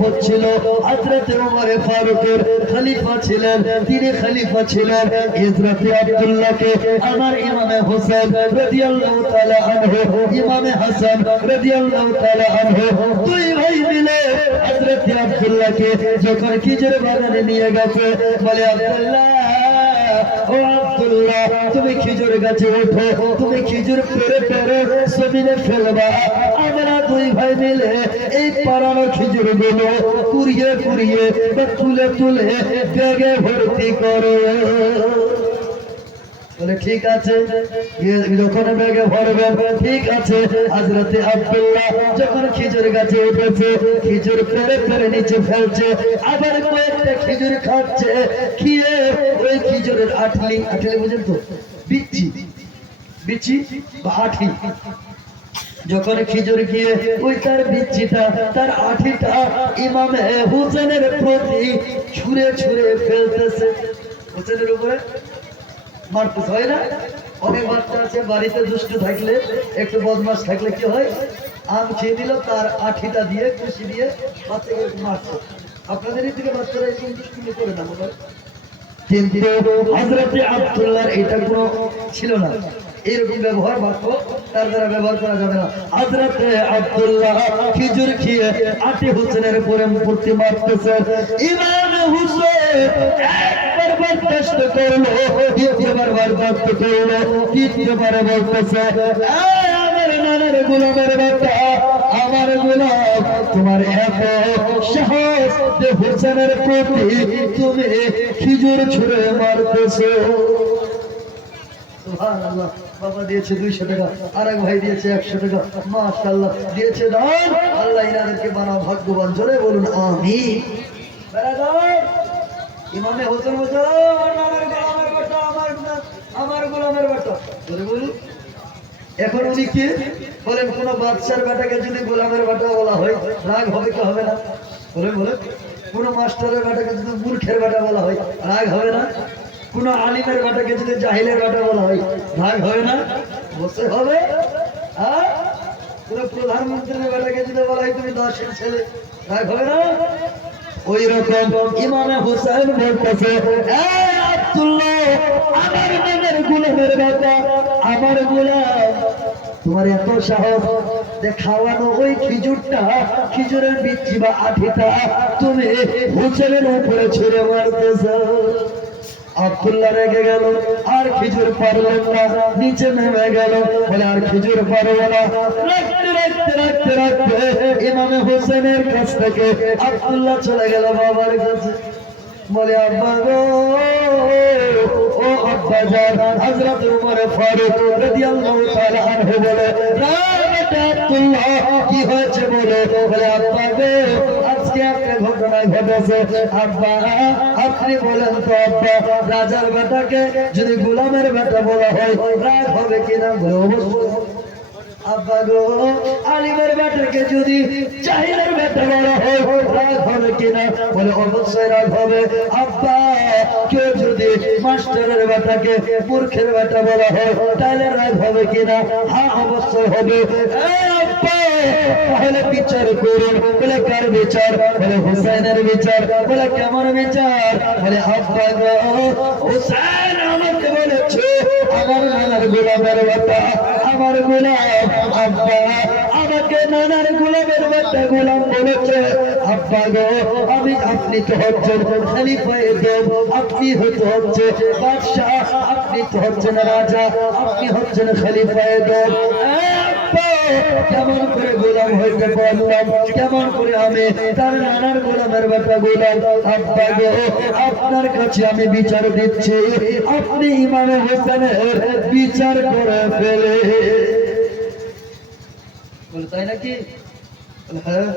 খলিফত ছিল হযরত ওমর ফারুকের খলিফা ছিলেন, তিনি খলিফা ছিলেন। হযরত আব্দুল্লাহকে আমার ইমামে হোসেন রাদিয়াল্লাহু তাআলা আনহু, ইমামে হাসান রাদিয়াল্লাহু তাআলা আনহু দুই ভাই মিলে হযরত আব্দুল্লাহকে যখন খেজুর বাগানে নিয়ে গেছে, বলে আব্দুল্লাহ, ও আব্দুল্লাহ, তুমি খেজুর গাছে ওঠো, তুমি খেজুর পেড়ে পেড়ে জমিনে ফেলবা। আমরা দুই ভাই মিলে এই পাড়ানো খেজুর গুলো কুড়িয়ে কুড়িয়ে তুলে তুলে ব্যাগে ভর্তি করো। বলে ঠিক আছে, যখন ব্যাগে ভরবেন ঠিক আছে। হযরত আব্দুল্লাহ যখন খেজুর গাছে উঠেছে, খেজুর পেড়ে পেড়ে নিচে ফেলছে, আবার কয়েকটা খেজুর খাচ্ছে, খেয়ে ওই খেজুরের আঠলি, আঠলি বুঝেন তো, বিচি, বিচি বা আঠি, যখন খেজুর গিয়ে ওই তার বিচিটা, তার আঠিটা ইমাম হুসেনের প্রতি ছুঁড়ে ছুঁড়ে ফেলতেছে। হোসেনের উপরে মারতে হয় না? অনেক বাচ্চা আছে বাড়িতে দুষ্ট থাকলে, একটু বদমাশ থাকলে কি হয়, আম খেয়ে দিল, তার আঠিটা দিয়ে খুশি দিয়ে বাচ্চাকে মারছে। আপনাদের এই দিকে বাচ্চারা এরকম দুষ্টুমি করে না বলে, কিন্তু হযরত আব্দুল্লাহর এটা কোনো ছিল না, এইরকম ব্যবহার বাক্য তার দ্বারা ব্যবহার করা যাবে না। হযরত আব্দুল্লাহ খেজুর খেয়ে আটি হোসেনের উপরে প্রতি মারতেছে। ইমাম হুসেন একবার বরদাস্ত করলো, দ্বিতীয়বার বরদাস্ত করলো, তৃতীয়বারে বলতেছে, আমার নানার গোলামের বাচ্চা, আমার গোলাম, তোমার এত সাহস যে হোসেনের প্রতি তুমি খেজুর ছুঁড়ে মারতেছো। সুবহানাল্লাহ। বাবা দিয়েছে 200 টাকা, আরেক ভাই দিয়েছে 100 টাকা, মাশাআল্লাহ দিয়েছে দান। আল্লাহ ইনাদেরকে বানাও ভাগ্যবান, জোরে বলুন আমিন। বেরাদার ইমামে হোসেন বলছে, আমার গোলামের বাচ্চা, আমার গোলামের বাচ্চা, জোরে বলুন। এখন উনি কি বলেন, কোন বাদশার বেটাকে যদি গোলামের বেটা বলা হয় রাগ হবে কি হবে না? বলে বলে, কোন মাস্টারের বেটাকে যদি মূর্খের বেটা বলা হয় রাগ হবে না? কোন আলিমের বেটাকে যদি জাহিলের বেটা বলা হয় রাগ হবে না? বসে হবে। কোন প্রধানমন্ত্রীর বেটাকে যদি বলা হয় তুমি দাসের ছেলে, রাগ হবে না? ওই রকম ইমামে হোসেন বলতেছে, আব্দুল্লাহ, আমার নামের গোলামের বেটা, আমার গোলাম, তোমার এত সাহস যে খাওয়ানো ওই খেজুরটা, খেজুরের বিচি বা আঠিটা তুমি হোসেনের উপরে ছুঁড়ে মারতেছ। আব্দুল্লাহ রেগে গেল, আর খেজুর পারলেন না, নিচে নেমে গেল, বলে আর খেজুর পারবো না। রাখতে রাখতে রাখতে রাখতে ইমামে হোসেনের কাছ থেকে আব্দুল্লাহ চলে গেল বাবার কাছে, বলে আব্বা গো, ও আব্বা জান। হযরত ওমর ফারুক রাদিয়াল্লাহু তাআলা আনহু বলে, আব্দুল্লাহ কি হয়েছে বলে? বলে আব্বা গো, আজকে একটা ঘটনা ঘটেছে। আব্বা আপনি বলেন তো আব্বা, রাজার বেটাকে যদি গোলামের বেটা বলা হয় রাগ হবে কিনা? বলে অবশ্যই। আব্বা গো, আলিমের বেটাকে যদি জাহিলের বেটা বলা হয় রাগ হবে কিনা? বলে অবশ্যই রাগ হবে। আব্বা, কেউ যদি মাস্টারের বেটাকে মূর্খের বেটা বলা হয় তাহলে রাগ হবে কিনা? হ্যাঁ অবশ্যই হবে। আব্বা, তাহলে বিচার করুন। বলে কার বিচার? বলে হুসাইনের বিচার। বলে কেমন বিচার? বলে আব্বা গো, হুসাইন আমাকে বলেছে আমার নানার গোলামের বেটা, আমার গোলাম। আব্বা, আমাকে নানার গোলামের বেটা গোলাম বলেছে। আব্বা গো, আপনি তো হচ্ছেন খলিফায়ে দেব, আপনি হচ্ছে বাদশাহ, আপনি তো হচ্ছেন রাজা, আপনি হচ্ছেন খলিফায়ে দেব। কেমন করে গোলাম হইতে পারলাম? কেমন করে আমি তার নানার গোলামের বেটা গোলাম? আব্বা গো, আপনার কাছে আমি বিচার দিচ্ছি, আপনি ইমামে হোসেনের বিচার করে ফেলে। বলে তাই নাকি? হ্যাঁ।